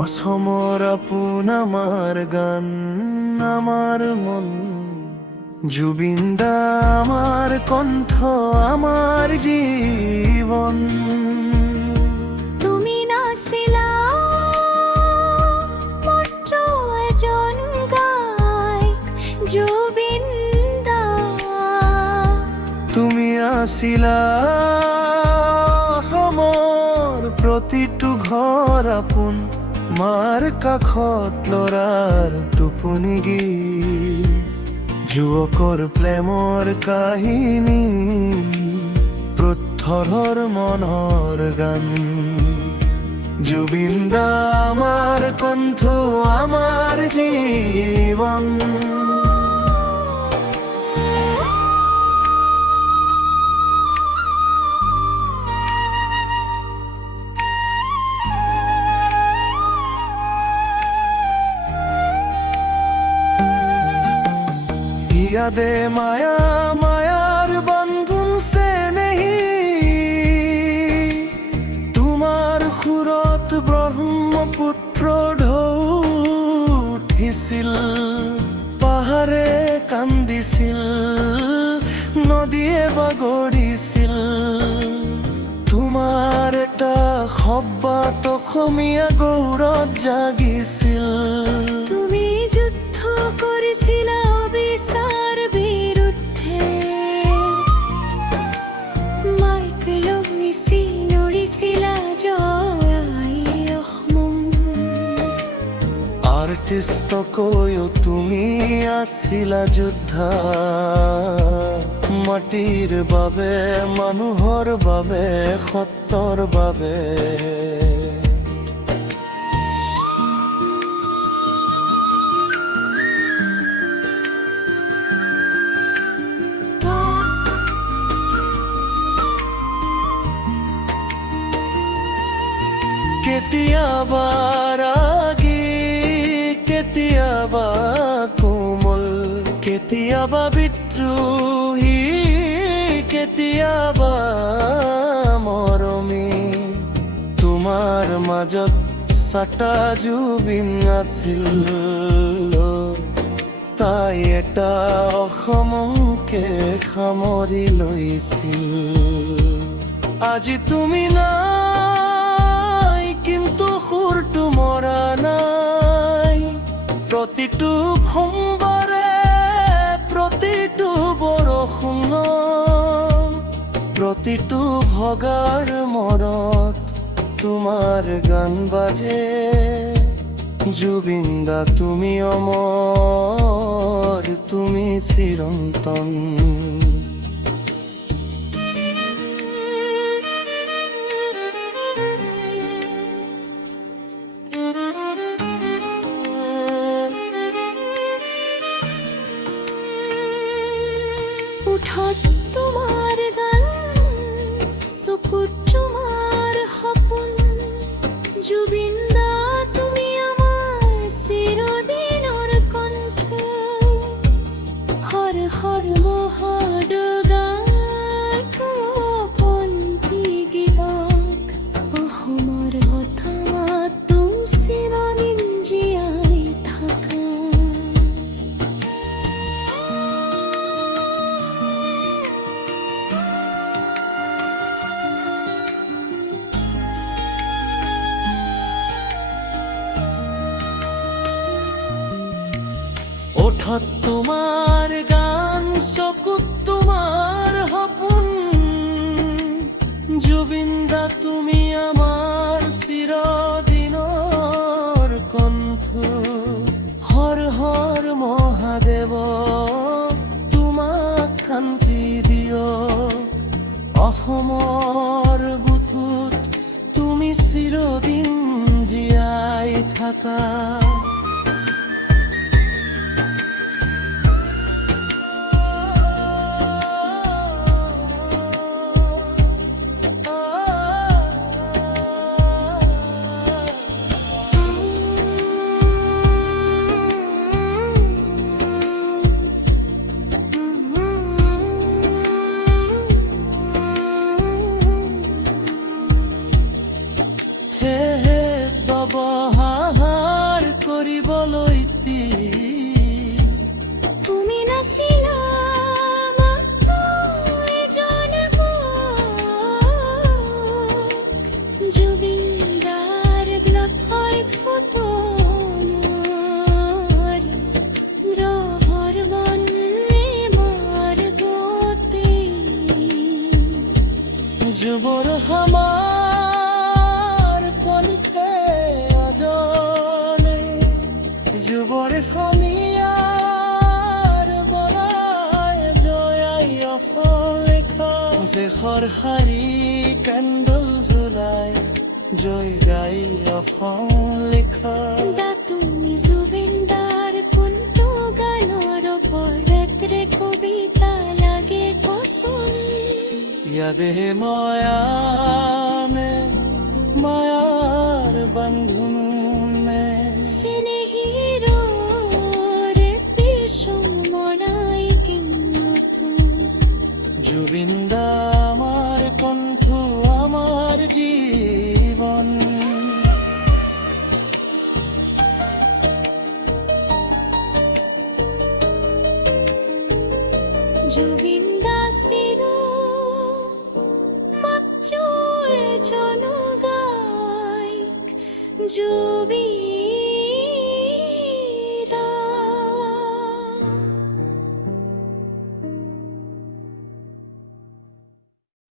অসমর আপন আমার গান, আমার মন। জুবিন দা আমার কণ্ঠ, আমার জীবন। তুমি নাছিলা মাত্র এজন গায়ক, জুবিন দা। তুমি আছিলা আমার প্ৰতিটো ঘৰ আপোন, মাৰ কাষত লৰাৰ টোপনি গীত, যুৱকৰ প্ৰেমৰ কাহিনী, প্ৰথৰৰ মনৰ গান। জুবিন দা আমার কণ্ঠ, আমার জীবন। यादे माया मायार बंधन से नहीं, तुम्हार खुरत ब्रह्मपुत्र ढौ উঠিছিল, পাহাৰে কান্দিছিল, নদীয়ে বাগৰিছিল। তোমাৰ এটা শব্দত অসমীয়া গৌৰৱ জাগিছিল। তুমি যুদ্ধ কৰিছিলা অবিচাৰ বিৰুদ্ধে, মাইক লৈ চিঞৰিছিলা জয় অসম। আৰ্টিষ্টকৈও তুমি আছিলা যোদ্ধা, মাটিৰ বাবে, মানুহৰ বাবে, সত্যৰ বাবে। কেতিয়াবা ৰাগী, কেতিয়াবা কোমল, কেতিয়াবা বিদ্ৰোহী, কেতিয়াবা মৰমী। তোমাৰ মাজত চাটা জুবিন আছিল, তাই এটা অসমকে সামৰি লৈছিল। আজি তুমি নাই, কিন্তু সুৰটো মৰা নাই। প্ৰতিটো সোমবাৰে, প্ৰতিটো বৰষুণ, প্ৰতিটো ভগাৰ মৰত তোমাৰ গান বাজে। জুবিন দা তুমি অমৰ, তুমি চিৰন্তন। উঠত তোমাৰ গান, চকুত তোমাৰ সপোন। জুবিন দা তুমি আমাৰ চিৰদিনৰ কণ্ঠ। হৰ হৰ মহাদগাৰ পন্থী গীতক, অসমৰ কথা তুমি চিৰদিন জীয়াই থাকা। ওঠত তোমাৰ গান, চকুত তোমাৰ সপোন। জুবিন দা তুমি আমাৰ চিৰদিনৰ কণ্ঠ। হৰ হৰ মহাদেৱ তোমাক শান্তি দিয়ক, অসমৰ বুকুত তুমি চিৰদিন জীয়াই থাকা। শেষৰ শাৰী কেণ্ডল জ্বলাই জয় গাই অসম লিখা তুমি জুবিনদাৰ কোনটো গানৰ ওপৰত কবিতা লাগে কচোন ইয়াদে ময়ানে মায়াৰ বান্ধোনে স্নেহিৰৰ পিছুম মৰাই কিন্নতো জুবিন দা আমার কণ্ঠ আমার জীবন জুবিন দাসের মাত্র এজন গায়ক জুবিন